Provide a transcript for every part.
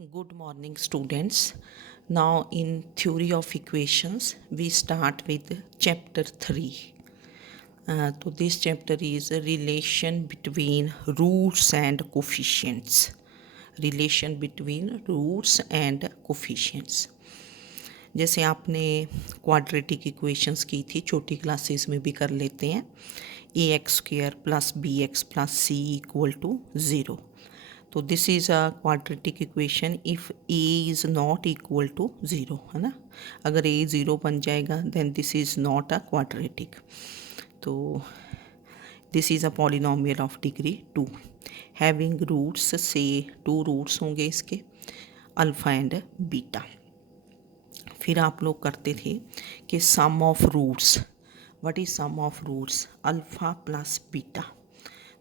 Good morning, students. Now, in theory of equations, we start with chapter 3. So, this chapter is a relation between roots and coefficients. Relation between roots and coefficients. जैसे आपने quadratic equations की थी, छोटी classes में भी कर लेते हैं. A x square plus B x plus C equal to 0. तो this is a quadratic equation if A is not equal to zero, है ना. अगर ए ज़ीरो बन जाएगा then this is not a quadratic. तो this is a polynomial of degree 2 having roots से 2 roots होंगे इसके, अल्फ़ा एंड बीटा. फिर आप लोग करते थे कि sum of roots. What is sum of roots? Alpha plus beta.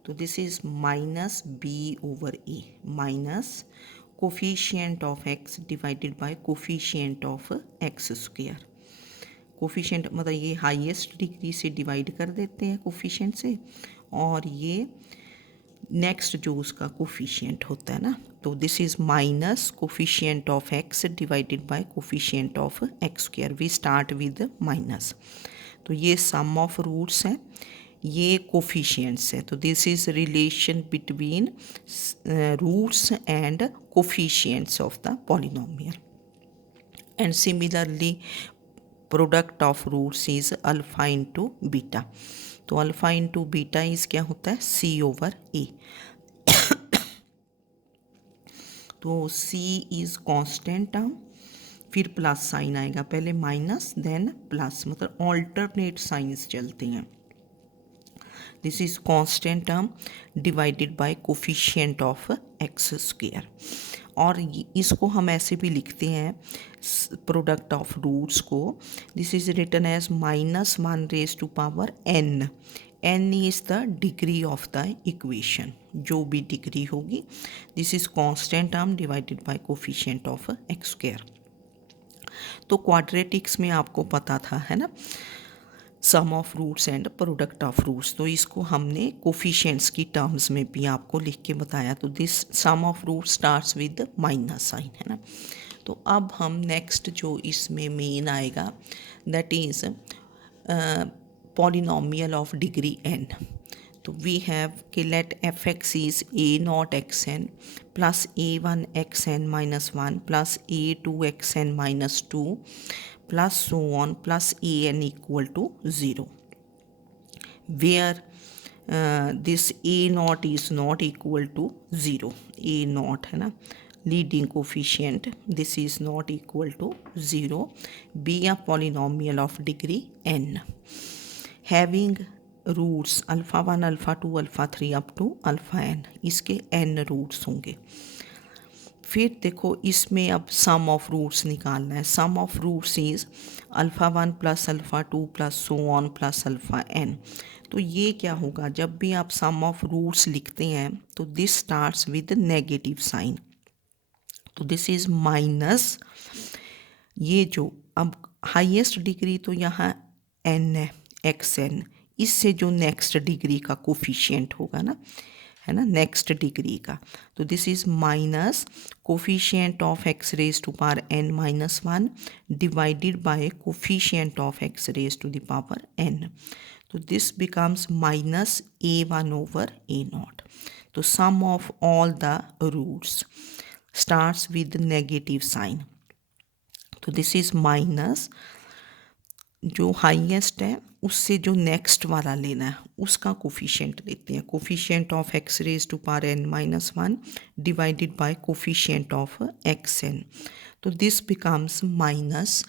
तो this is minus B over A minus coefficient of x divided by coefficient of x square. Coefficient मतलब ये highest degree से डिवाइड कर देते हैं coefficient से, और ये नेक्स्ट जो उसका कोफिशिएंट होता है ना, तो this is minus coefficient of x divided by coefficient of x square. We start with minus. तो ये सम ऑफ रूट्स हैं, ये कोफिशिएंट्स है. तो this is relation between roots and coefficients of the polynomial. And similarly product of roots is alpha into beta. तो alpha into beta is क्या होता है? C over A. तो सी इज कांस्टेंट टर्म, फिर plus sign आएगा, पहले minus then plus, मतलब alternate signs चलते हैं. This is constant term divided by coefficient of x square. और इसको हम ऐसे भी लिखते हैं प्रोडक्ट ऑफ रूट्स को. This is written as minus 1 raise to power N. N is the degree of the equation, जो भी डिग्री होगी. This is constant term divided by coefficient of x square. तो क्वाड्रेटिक्स में आपको पता था, है ना, sum of roots and product of roots. तो इसको हमने कोफिशिएंट्स की टर्म्स में भी आपको लिख के बताया. तो this sum of roots starts with minus sign, है ना. तो अब हम नेक्स्ट जो इसमें मेन आएगा that is polynomial of degree n. तो वी हैव कि let f x is a naught x n plus a one x n minus one plus a two x n minus two plus so on plus a n equal to 0, where this a naught is not equal to 0. A naught है ना, leading coefficient, this is not equal to 0. Be a polynomial of degree n having roots alpha 1 alpha 2 alpha 3 up to alpha n. इसके n roots होंगे. फिर देखो इसमें अब sum of roots निकालना है. Sum of roots is alpha 1 plus alpha 2 plus so on plus alpha N. तो ये क्या होगा, जब भी आप सम ऑफ रूट्स लिखते हैं तो this starts with negative sign. तो दिस इज माइनस, ये जो अब हाईएस्ट डिग्री तो यहाँ एन है, एक्स एन, इससे जो नेक्स्ट डिग्री का कोफिशिएंट होगा ना, है ना, नेक्स्ट डिग्री का. तो this is minus coefficient of x raise to power N minus one divided by coefficient of x raise to the power N. तो this becomes minus A one over A nought. तो sum of all the roots starts with negative sign. तो this is minus, जो highest है उससे जो next वाला लेना है उसका कोफिशिएंट लेते हैं. Coefficient of x raise to power N minus one divided by coefficient of x N. तो this becomes minus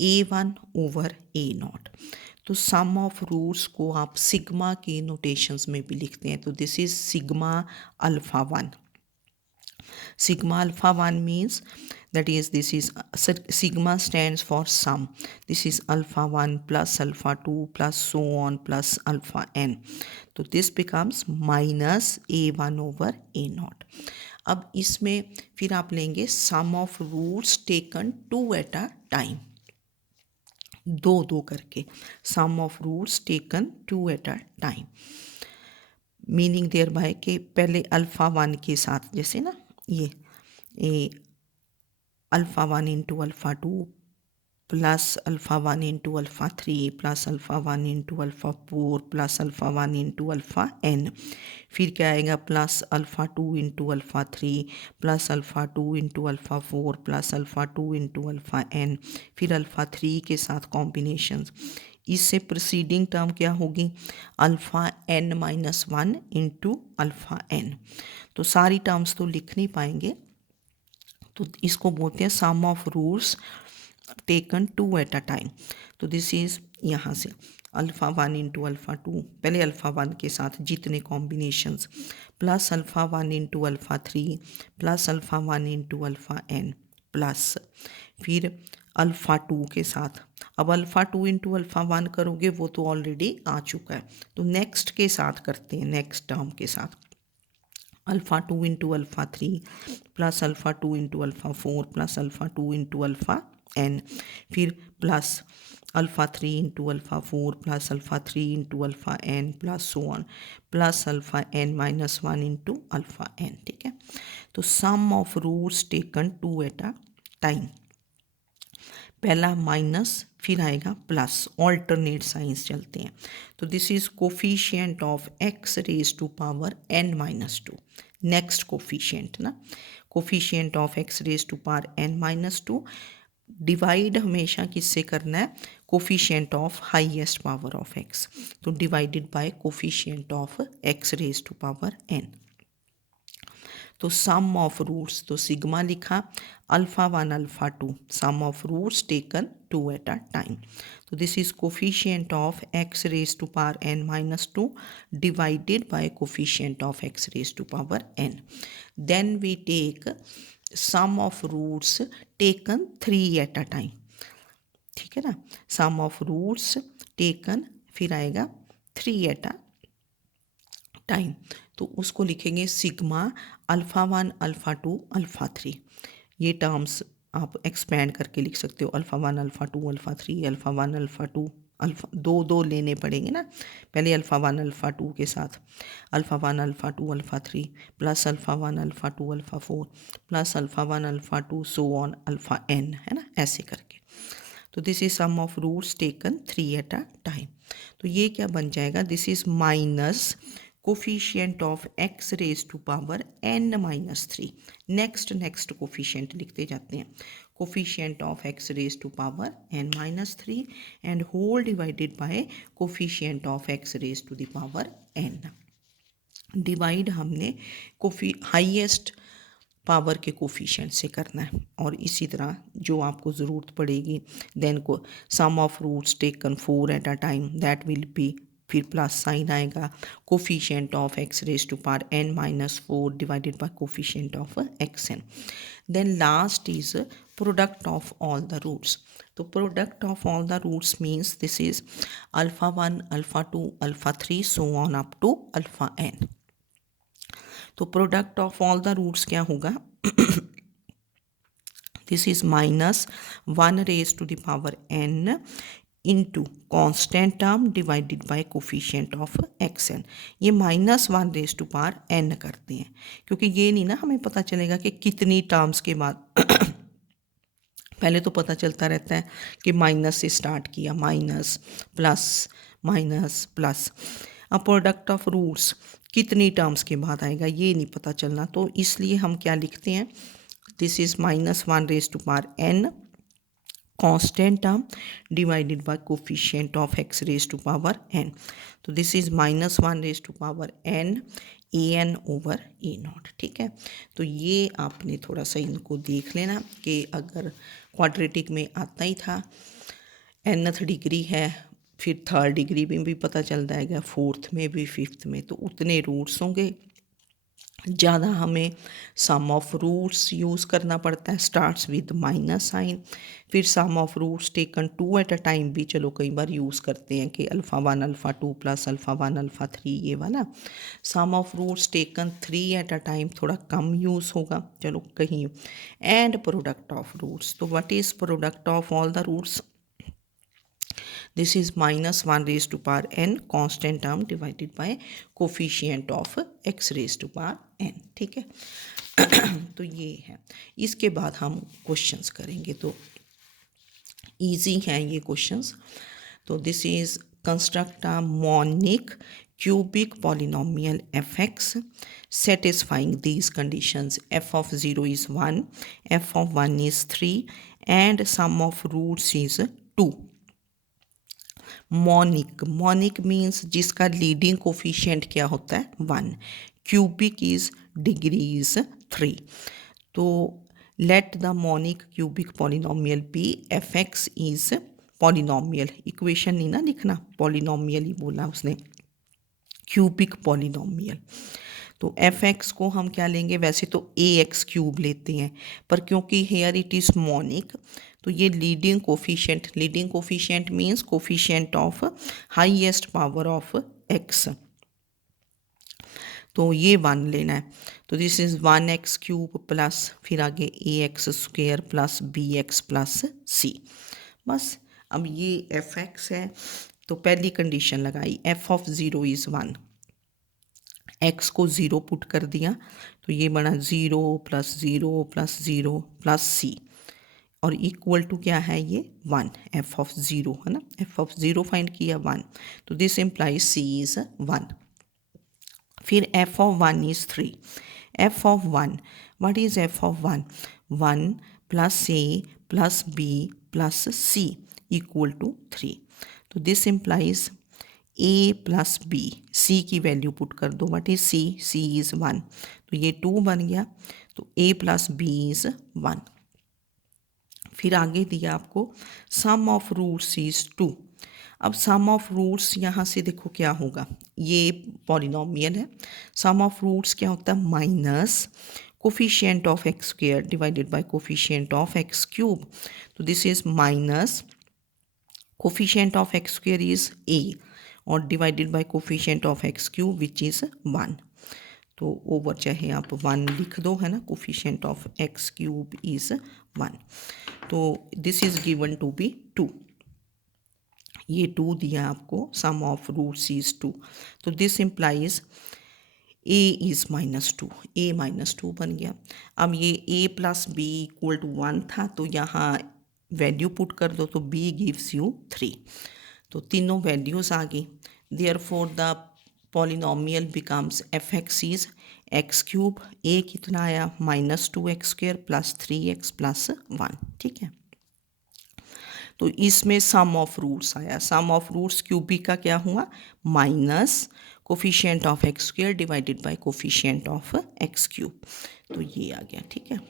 A one over A nought. तो सम ऑफ रूट्स को आप सिग्मा के नोटेशंस में भी लिखते हैं. तो this is sigma alpha one. Sigma alpha 1 means that is this is sigma stands for sum. This is alpha 1 plus alpha 2 plus so on plus alpha n. तो this becomes minus a1 over a naught. अब इसमें फिर आप लेंगे sum of roots taken two at a time, दो दो करके sum of roots taken two at a time. Meaning thereby के पहले अल्फ़ा 1 के साथ, जैसे ना ये alpha 1 into alpha 2 plus alpha 1 into alpha 3 plus alpha 1 into alpha 4 plus alpha 1 into alpha n। फिर क्या आएगा plus alpha 2 into alpha 3 plus alpha 2 into alpha 4 plus alpha 2 into alpha n। फिर अल्फ़ा 3 के साथ कॉम्बिनेशंस। इससे preceding term क्या होगी alpha n minus 1 into alpha n। तो सारी टर्म्स तो लिख नहीं पाएंगे, तो इसको बोलते हैं sum of roots taken 2 at a time. तो दिस इज़ यहाँ से अल्फ़ा 1 इंटू अल्फ़ा 2, पहले अल्फ़ा 1 के साथ जितने combinations, plus alpha 1 into alpha 3 plus alpha 1 into alpha n plus फिर अल्फ़ा 2 के साथ। अब अल्फ़ा 2 इंटू अल्फ़ा 1 करोगे वो तो ऑलरेडी आ चुका है, तो नेक्स्ट के साथ करते हैं, नेक्स्ट टर्म के साथ alpha 2 into alpha 3 plus alpha 2 into alpha 4 plus alpha 2 into alpha n। फिर plus alpha 3 into alpha 4 plus alpha 3 into alpha n plus so on plus alpha n minus 1 into alpha n। ठीक है, तो sum of roots taken 2 at a time, पहला minus फिर आएगा plus, alternate signs चलते हैं। तो this is coefficient of x raise to power n minus 2। Next coefficient ना, coefficient of x raise to power n minus 2 divide हमेशा किससे करना है coefficient of highest power of x, तो divided by coefficient of x raise to power n। तो sum of roots, तो sigma लिखा alpha 1 alpha 2 sum of roots taken 2 at a time. तो this is coefficient of x raise to power n minus 2 divided by coefficient of x raise to power n। Then we take sum of roots taken 3 at a time. ठीक है ना, sum of roots taken फिर आएगा 3 at a time, तो उसको लिखेंगे sigma alpha 1 alpha 2 alpha 3। ये terms आप एक्सपेंड करके लिख सकते हो, alpha 1 alpha 2 alpha 3, alpha 1 alpha 2 alpha, दो दो लेने पड़ेंगे ना, पहले अल्फ़ा 1 अल्फ़ा 2 के साथ alpha 1 alpha 2 alpha 3 plus alpha 1 alpha 2 alpha 4 plus alpha 1 alpha 2 so on alpha n, है ना, ऐसे करके। तो this is sum of roots taken 3 at a time. तो ये क्या बन जाएगा, this is minus coefficient of x raise to power n minus 3। Next coefficient लिखते जाते हैं, coefficient of x raise to power n minus 3 and whole divided by coefficient of x raise to the power n। Divide हमने highest power के coefficient से करना है, और इसी तरह जो आपको ज़रूरत पड़ेगी देन को sum of roots taken 4 at a time that will be, फिर प्लस साइन आएगा coefficient of x raise to power n minus 4 divided by coefficient of xn। Then last is product of all the roots. तो product of all the roots means this is alpha 1 alpha 2 alpha 3 so on up to alpha n। तो product of all the roots क्या होगा, this is minus 1 raise to the power n into constant term divided by coefficient of xn। ये minus 1 raise to power n करते हैं, क्योंकि ये नहीं ना हमें पता चलेगा कि कितनी टर्म्स के बाद पहले तो पता चलता रहता है कि माइनस से स्टार्ट किया, माइनस प्लस। अब प्रोडक्ट ऑफ रूट्स कितनी टर्म्स के बाद आएगा ये नहीं पता चलना, तो इसलिए हम क्या लिखते हैं, this is minus 1 raise to power n constant term divided by coefficient of x raise to power n। तो this is minus 1 raise to power n an over a naught. ठीक है, तो ये आपने थोड़ा सा इनको देख लेना कि अगर क्वाड्रेटिक में आता ही था nth डिग्री है, फिर थर्ड डिग्री में भी पता चल जाएगा, फोर्थ में भी, फिफ्थ में, तो उतने रूट्स होंगे। ज़्यादा हमें सम ऑफ रूट्स यूज़ करना पड़ता है, स्टार्ट्स विद माइनस साइन। फिर sum of roots taken 2 at a time भी चलो कई बार यूज़ करते हैं कि alpha 1 alpha 2 plus alpha 1 alpha 3 ये वाला। Sum of roots taken 3 at a time थोड़ा कम यूज़ होगा, चलो कहीं। एंड प्रोडक्ट ऑफ रूट्स, तो what is product of all the roots, this is minus 1 raised to power n constant term divided by coefficient of x raised to power n। ठीक है, तो ये है। इसके बाद हम क्वेश्चंस करेंगे, तो इजी हैं ये क्वेश्चंस। तो this is construct a monic cubic polynomial fx satisfying these conditions: f of 0 is 1, f of 1 is 3, and sum of roots is 2. Monic means जिसका लीडिंग कोफिशिएंट क्या होता है 1, क्यूबिक इज डिग्री इज 3. तो let the monic cubic polynomial be f x is polynomial, equation नहीं ना लिखना, polynomial ही बोला उसने, क्यूबिक पॉलिनोमियल. तो एफ एक्स को हम क्या लेंगे, वैसे तो ए एक्स क्यूब लेते हैं, पर क्योंकि हेयर इट इज़ मॉनिक तो ये leading coefficient means coefficient of highest power of x, तो ये 1 लेना है. तो this is 1x cube plus फिर आगे A x square plus B x plus C. बस अब ये एफ एक्स है, तो पहली कंडीशन लगाई एफ ऑफ 0 इज़ 1, एक्स को 0 पुट कर दिया तो ये बना 0 प्लस 0 प्लस 0 प्लस सी, और इक्वल टू क्या है ये 1, एफ ऑफ 0 है ना, एफ ऑफ 0 फाइंड किया 1, तो दिस इम्प्लाइज सी इज़ 1. फिर F of 1 is 3, F of 1, what is F of 1, 1 plus A plus B plus C equal to 3. तो this implies A plus B, C की value put कर दो, what is C, C is 1, तो ये 2 बन गया, तो ए प्लस बी इज़ 1. फिर आगे दिया आपको सम ऑफ रूट्स इज़ 2. अब सम ऑफ रूट्स यहाँ से देखो क्या होगा, ये पॉलिनोमियल है, सम ऑफ रूट्स क्या होता है minus coefficient of x square divided by coefficient of x cube. तो this is minus coefficient of x square is a और divided by coefficient of x cube which is 1. तो over चाहे आप 1 लिख दो, है ना, coefficient of x cube is 1. तो this is given to be 2, ये 2 दिया आपको, सम ऑफ रूट्स इज़ 2. तो this implies a is -2, a -2 बन गया. अब ये a plus b equal to 1 था, तो यहाँ वैल्यू पुट कर दो, तो बी गिव्स यू 3. तो तीनों वैल्यूज़ आ गई, therefore the polynomial becomes f x is x cube, a कितना आया -2x² प्लस 3x प्लस 1. ठीक है, तो इसमें सम ऑफ रूट्स आया, सम ऑफ रूट्स क्यूबिक का क्या हुआ minus coefficient of x square divided by coefficient of x cube, तो ये आ गया. ठीक है,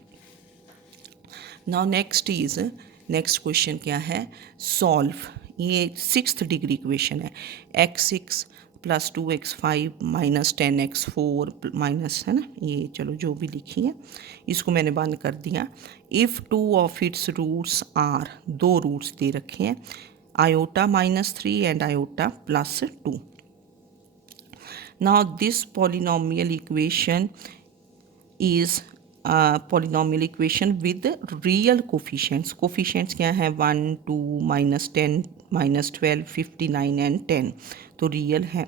नाउ नेक्स्ट क्वेश्चन क्या है, सॉल्व. ये 6th डिग्री इक्वेशन है, x6 plus 2x5 minus 10x4 minus, है ना, ये चलो जो भी लिखी है इसको मैंने बंद कर दिया. If 2 of its roots are, 2 roots दे रखे हैं, iota -3 and iota +2. Now this polynomial equation is polynomial equation with real coefficients क्या है 1 2 -10 -12 59 एंड 10, तो रियल है.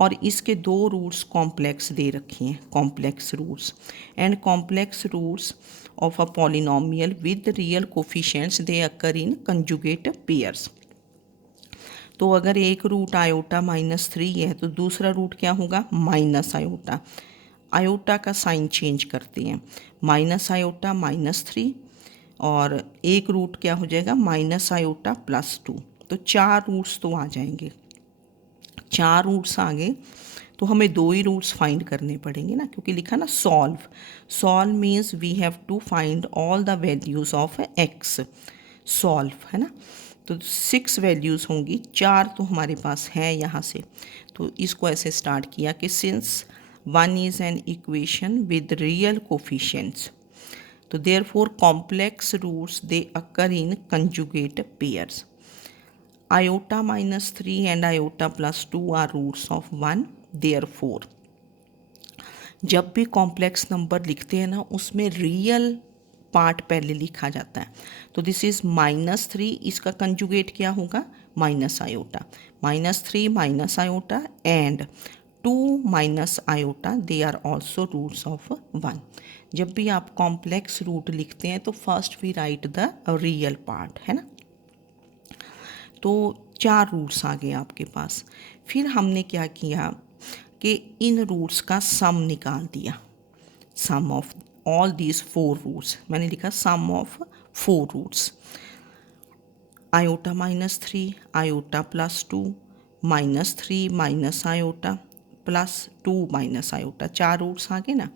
और इसके 2 रूट्स कॉम्प्लेक्स दे रखे हैं, complex roots, and complex roots of a polynomial with real coefficients they occur in conjugate pairs. तो अगर एक रूट आयोटा -3 है तो दूसरा रूट क्या होगा माइनस आयोटा. आयोटा का साइन चेंज करते हैं, माइनस आयोटा -3, और एक रूट क्या हो जाएगा माइनस आयोटा +2. तो 4 रूट्स तो आ जाएंगे, 4 रूट्स आ गए, तो हमें 2 ही रूट्स फाइंड करने पड़ेंगे ना, क्योंकि लिखा ना solve means we have to find all the values of x, solve, है ना. तो 6 वैल्यूज़ होंगी, 4 तो हमारे पास है यहाँ से. तो इसको ऐसे स्टार्ट किया कि since 1 is an equation with real coefficients, तो therefore complex roots they occur in conjugate pairs. Iota -3 and iota +2 are roots of 1, therefore जब भी कॉम्प्लेक्स नंबर लिखते हैं ना उसमें रियल पार्ट पहले लिखा जाता है. तो दिस इज़ -3, इसका कंजुगेट क्या होगा minus iota, -3 minus iota and 2 minus iota, they are also roots of 1. जब भी आप कॉम्प्लेक्स रूट लिखते हैं तो first we write the real part, है ना। तो 4 रूट्स आ गए आपके पास। फिर हमने क्या किया कि इन रूट्स का सम निकाल दिया, sum of all these 4 roots. मैंने लिखा sum of 4 roots, iota -3, iota +2, -3 minus iota +2 minus iota, 4 roots आ गए ना।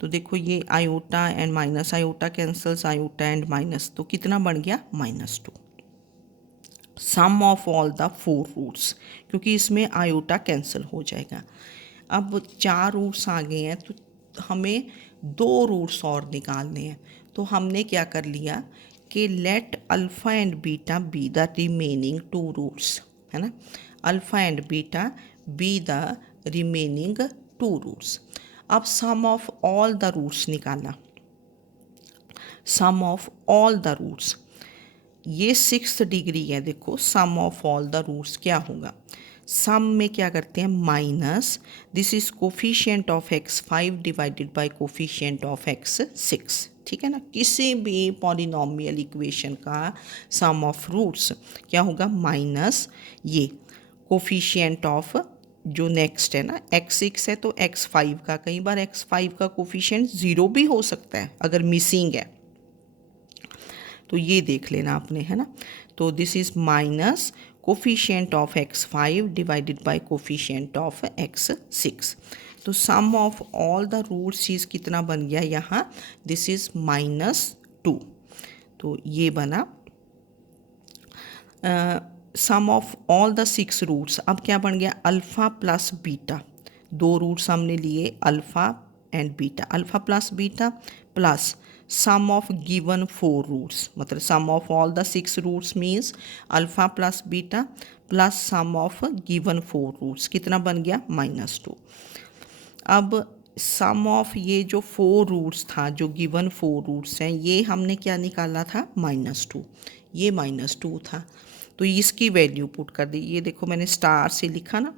तो देखो ये iota and minus iota cancels, iota and minus, तो कितना बन गया -2। Sum of all the 4 roots, क्योंकि इसमें आयोटा कैंसिल हो जाएगा। अब 4 रूट्स आ गए हैं तो हमें 2 रूट्स और निकालने हैं। तो हमने क्या कर लिया कि let alpha and beta be the remaining 2 roots, है ना। Alpha and beta be the remaining 2 roots. अब sum of all the roots निकाला, sum of all the roots, ये 6th डिग्री है। देखो sum of all the roots क्या होगा, sum में क्या करते हैं minus, this is coefficient of x5 divided by coefficient of x6, ठीक है ना। किसी भी पॉलिनोमियल इक्वेशन का सम ऑफ रूट्स क्या होगा माइनस ये कोफिशिएंट ऑफ जो नेक्स्ट है ना x6 है तो x5 का, कई बार x5 का कोफिशिएंट 0 भी हो सकता है अगर मिसिंग है, तो ये देख लेना आपने, है ना। तो this is minus coefficient of x5 divided by coefficient of x6। तो sum of all the roots चीज़ कितना बन गया यहाँ, दिस इज -2। तो ये बना सम ऑफ ऑल द 6 रूट्स। अब क्या बन गया अल्फ़ा प्लस बीटा, 2 रूट्स हमने लिए alpha and beta, alpha plus beta plus sum of given 4 roots, मतलब sum of all the 6 roots means alpha plus beta plus sum of given 4 roots, कितना बन गया -2। अब सम ऑफ ये जो 4 roots था, जो गिवन 4 रूट्स हैं, ये हमने क्या निकाला था -2, ये -2 था। तो इसकी वैल्यू पुट कर दी, ये देखो मैंने स्टार से लिखा ना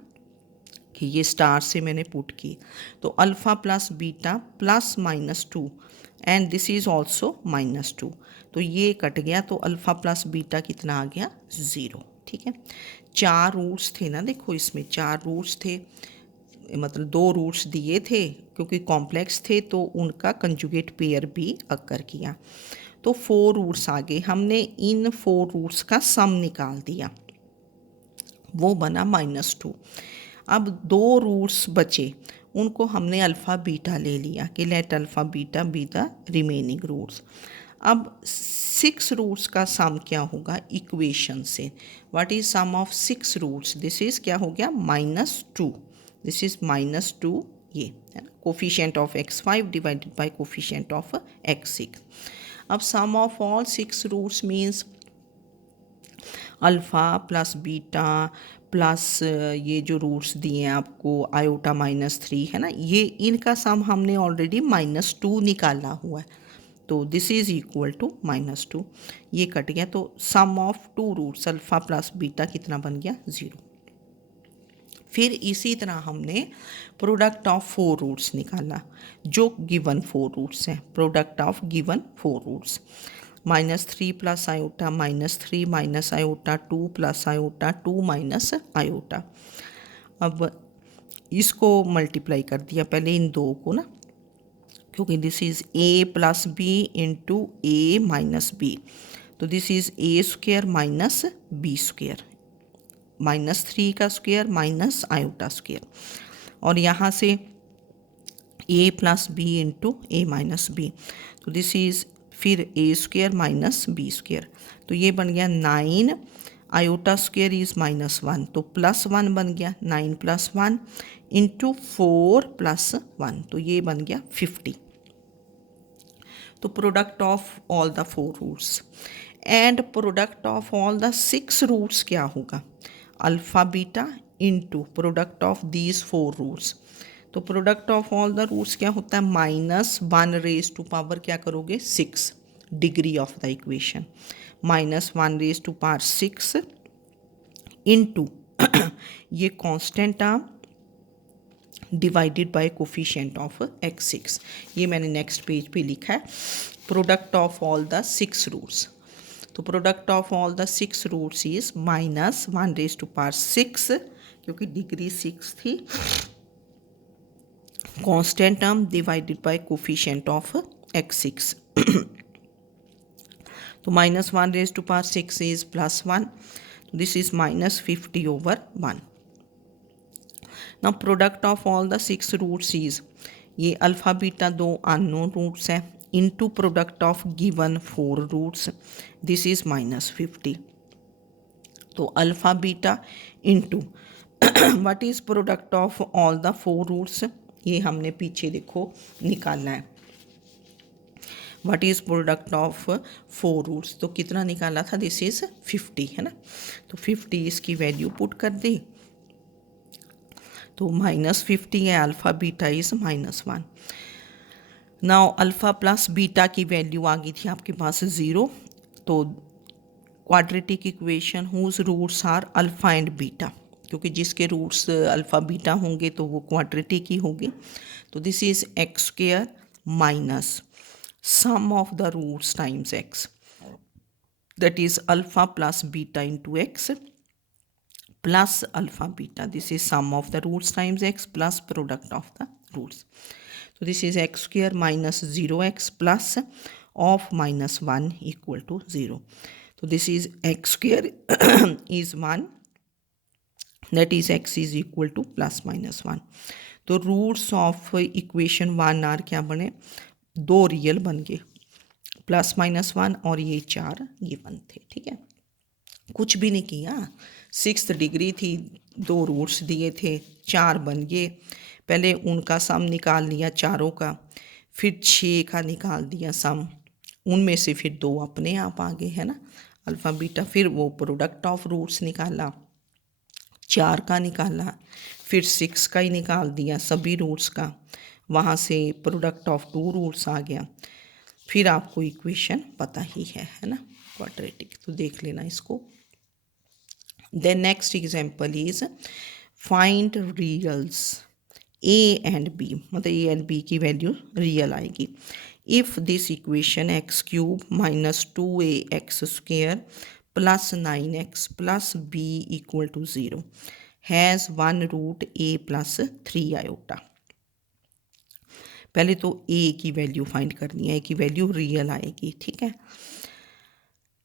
कि ये स्टार से मैंने पुट की। तो alpha plus beta plus -2 and this is also -2, तो ये कट गया, तो अल्फ़ा प्लस बीटा कितना आ गया 0, ठीक है। 4 रूट्स थे ना, देखो इसमें 4 रूट्स थे, मतलब 2 रूट्स दिए थे क्योंकि कॉम्प्लेक्स थे तो उनका कंजुगेट पेयर भी अकर किया। तो 4 रूट्स आ गए, हमने इन 4 रूट्स का सम निकाल दिया, वो बना -2। अब 2 रूट्स बचे, उनको हमने अल्फ़ा बीटा ले लिया कि let alpha beta be the remaining roots. अब 6 रूट्स का सम क्या होगा इक्वेशन से, what is sum of 6 roots, this is क्या हो गया -2, दिस इज -2, ये है ना coefficient of x5 divided by coefficient of x6। अब sum of all 6 roots means alpha plus beta plus ये जो रूट्स दिए हैं आपको आयोटा -3 है ना, ये इनका सम हमने ऑलरेडी -2 निकाला हुआ है, तो दिस इज़ इक्वल टू -2, ये कट गया। तो sum of 2 roots alpha plus beta कितना बन गया 0। फिर इसी तरह हमने प्रोडक्ट ऑफ 4 रूट्स निकाला, जो गिवन 4 रूट्स हैं, product of given 4 roots, -3 plus iota -3 minus iota 2 plus iota 2 minus iota. अब इसको मल्टीप्लाई कर दिया पहले इन दो को ना, क्योंकि this is a plus b into a minus b, तो this is a² minus b², -3 का स्क्वायर माइनस आयोटा स्क्वायर, और यहाँ से a plus b into a minus b, तो दिस इज़ फिर a² माइनस b², तो ये बन गया 9, आयोटा स्क्वायर इज़ -1, तो +1 बन गया, 9 + 1 इंटू 4 + 1, तो ये बन गया 50। तो product of all the 4 roots and product of all the 6 roots क्या होगा, alpha beta into product of these 4 roots. तो product of all the roots क्या होता है -1 रेज टू पावर क्या करोगे 6 degree of the equation, -1 raise to power 6 into ये constant term divided by coefficient of x6। ये मैंने नेक्स्ट पेज पे लिखा है। Product of all the 6 roots, तो product of all the 6 roots is -1⁶ क्योंकि डिग्री 6 थी, constant term divided by coefficient of x6। तो -1⁶ is +1, this is -50/1। Now product of all the 6 roots is, ये alpha beta 2 unknown roots है, into product of given 4 roots, this is -50। तो alpha beta into what is product of all the 4 roots, ये हमने पीछे देखो निकालना है। What is product of 4 roots, तो कितना निकाला था, दिस इज़ 50 है ना। तो 50 इसकी वैल्यू पुट कर दी, तो -50 है, alpha beta is -1। Now alpha plus beta की वैल्यू आ गई थी आपके पास 0, तो quadratic equation whose roots are alpha and beta, क्योंकि जिसके रूट्स अल्फ़ा बीटा होंगे तो वो क्वाड्रेटिक ही होगी। तो this is x² minus sum of the roots times x, that is alpha plus beta into x plus alpha beta, this is sum of the roots times x plus product of the roots. So this is x² minus 0x plus of -1 equal to 0. So this is x² is 1, that is x is equal to +-1. तो roots of equation 1 are क्या बने, 2 real बन गए, +-1 और ये 4 given थे। ठीक है, कुछ भी नहीं किया, 6th डिग्री थी, 2 रूट्स दिए थे, 4 बन गए, पहले उनका सम निकाल लिया चारों का, फिर 6 का निकाल दिया सम, उनमें से फिर 2 अपने आप आ गए, है ना, अल्फ़ा बीटा। फिर वो प्रोडक्ट ऑफ रूट्स निकाला, 4 का निकाला, फिर 6 का ही निकाल दिया सभी रूट्स का, वहाँ से प्रोडक्ट ऑफ 2 रूट्स आ गया, फिर आपको इक्वेशन पता ही है ना, क्वाड्रेटिक। तो देख लेना इसको। Then next example is find reals a and b, मतलब a एंड b की वैल्यू रियल आएगी। If this equation x³ minus 2ax² plus 9x plus b equal to 0 has 1 root a plus 3 iota. पहले तो a की value find करनी है, a की value real आएगी। ठीक है,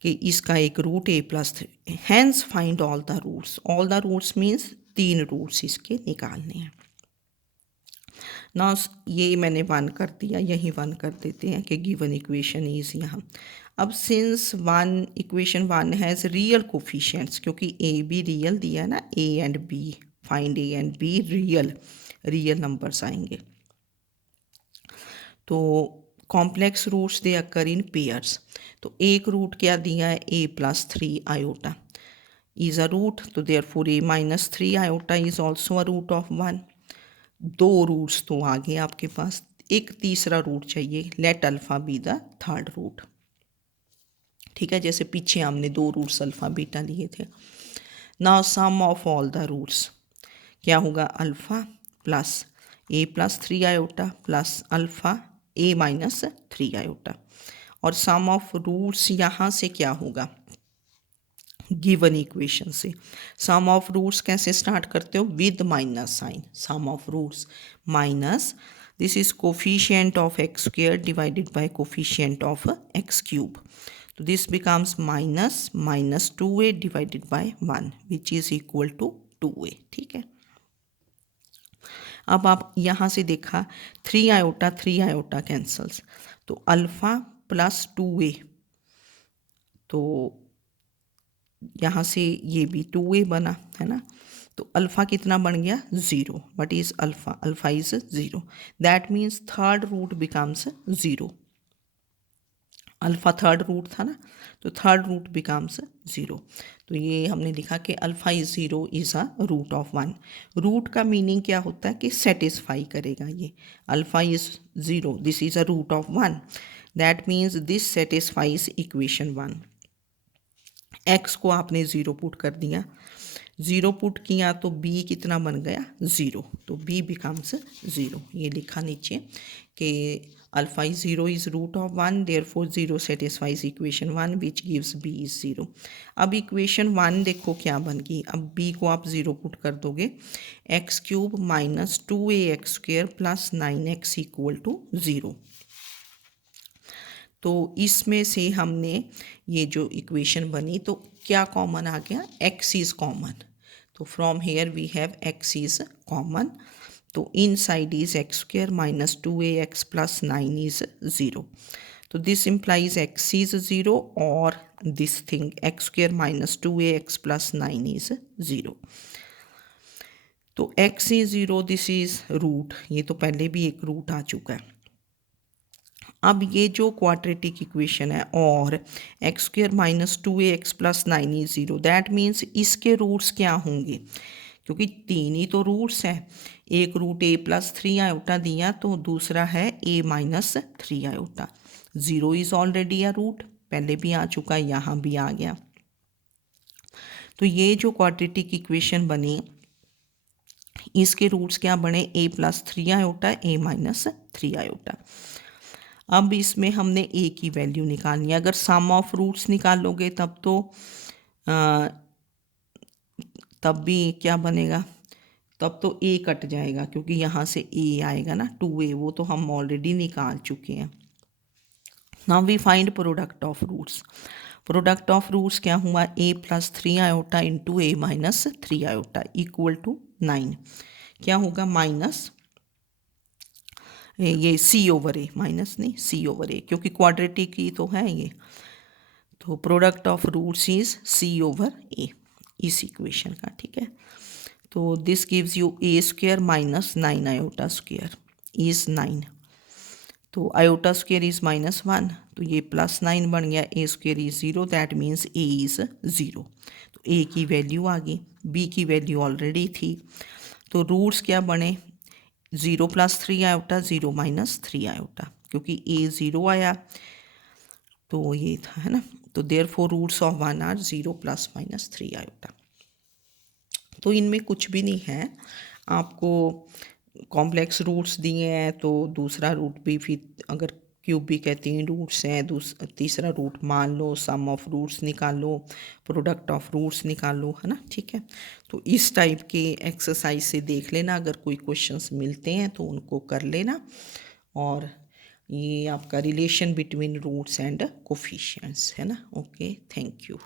कि इसका एक root a plus 3, hence find all the roots, all the roots means 3 roots इसके निकालने हैं ना। ये मैंने 1 कर दिया, यही 1 कर देते हैं कि गिवन इक्वेशन इज यहाँ। अब since equation 1 has real coefficients, क्योंकि a भी रियल दिया है ना, a and b, find a and b real numbers आएंगे। तो complex roots they occur in pairs, तो एक रूट क्या दिया है, a plus 3 iota is a root, तो therefore a minus 3 iota is also a root of 1। 2 roots तो आ गए आपके पास, एक तीसरा रूट चाहिए, late alpha be the third root. ठीक है, जैसे पीछे हमने 2 रूट्स अल्फ़ा बीटा लिए थे। Now sum of all the roots क्या होगा, alpha plus a plus 3 iota plus alpha a minus 3 iota, और सम ऑफ रूट्स यहाँ से क्या होगा, गिवन इक्वेशन से। सम ऑफ रूट्स कैसे स्टार्ट करते हो, with minus sign, sum of roots minus, this is coefficient of x² divided by coefficient of x³, तो this becomes minus 2a divided by 1 which is equal to 2a। ठीक है, अब आप यहाँ से देखा 3 आयोटा कैंसल्स, तो अल्फ़ा प्लस 2a, तो यहाँ से ये भी 2a बना, है ना, तो अल्फ़ा कितना बन गया, 0। What is alpha, alpha is 0, that means third root becomes 0। Alpha third root था ना, तो थर्ड रूट बिकम्स 0। तो ये हमने लिखा कि alpha is 0 is a root of 1। Root का मीनिंग क्या होता है कि सेटिस्फाई करेगा, ये alpha is 0, this is a root of 1, that means this satisfies equation 1। x को आपने 0 पुट कर दिया, ज़ीरो पुट किया तो b कितना बन गया 0, तो b बिकम्स 0। ये लिखा नीचे कि alpha is 0 is root of 1, therefore 0 satisfies equation 1 which gives b is 0। अब इक्वेशन 1 देखो क्या बन गई, अब b को आप 0 पुट कर दोगे, x cube minus 2ax² plus 9x equal to 0। तो इसमें से हमने ये जो इक्वेशन बनी तो क्या कॉमन आ गया, x इज़ कॉमन। तो from here we have x is common, तो inside is x² minus 2ax plus 9 is 0। तो दिस इम्प्लाइज x इज 0 और this thing x² minus 2ax plus 9 is 0। तो x is 0, this is root, ये तो पहले भी एक root आ चुका है। अब ये जो क्वाड्रेटिक इक्वेशन है और x² minus 2ax plus 9 is 0, that means इसके रूट्स क्या होंगे, क्योंकि 3 ही तो रूट्स हैं। एक रूट a प्लस 3 आयोटा दिया तो दूसरा है a minus 3 iota. 0 is already a root, पहले भी आ चुका है, यहाँ भी आ गया। तो ये जो क्वाड्रेटिक इक्वेशन बनी इसके रूट्स क्या बने, a plus 3 iota a minus 3 iota. अब इसमें हमने a की वैल्यू निकालनी है। अगर सम ऑफ रूट्स निकालोगे तब भी क्या बनेगा, तब तो a कट जाएगा, क्योंकि यहाँ से a आएगा ना 2a, वो तो हम ऑलरेडी निकाल चुके हैं। Now we find product of roots. Product of roots क्या हुआ, a plus 3 iota into a minus 3 iota equal to 9। क्या होगा, माइनस ये c ओवर a, माइनस नहीं c ओवर a, क्योंकि क्वाड्रेटिक ही तो है ये। तो product of roots is c over a इस इक्वेशन का, ठीक है। तो this gives you a² minus 9 iota square is 9। तो आयोटा स्क्वेयर इज माइनस 1, तो ये प्लस 9 बन गया, a² is 0, that means a is 0। तो a की वैल्यू आ गई, b की वैल्यू ऑलरेडी थी। तो रूट्स क्या बने, 0 प्लस 3 आयोटा 0 माइनस 3 आयोटा, क्योंकि a 0 आया तो ये था, है ना। तो therefore roots of 1 are 0 plus minus 3 iota. तो इनमें कुछ भी नहीं है, आपको कॉम्प्लेक्स रूट्स दिए हैं तो दूसरा रूट भी, फिर अगर क्यूबिक के 3 रूट्स हैं, तीसरा रूट मान लो, सम ऑफ रूट्स निकालो, प्रोडक्ट ऑफ रूट्स निकालो, है ना, ठीक है। तो इस टाइप के एक्सरसाइज से देख लेना, अगर कोई क्वेश्चंस मिलते हैं तो उनको कर लेना। और ये आपका relation between roots and coefficients है ना। Okay, thank you.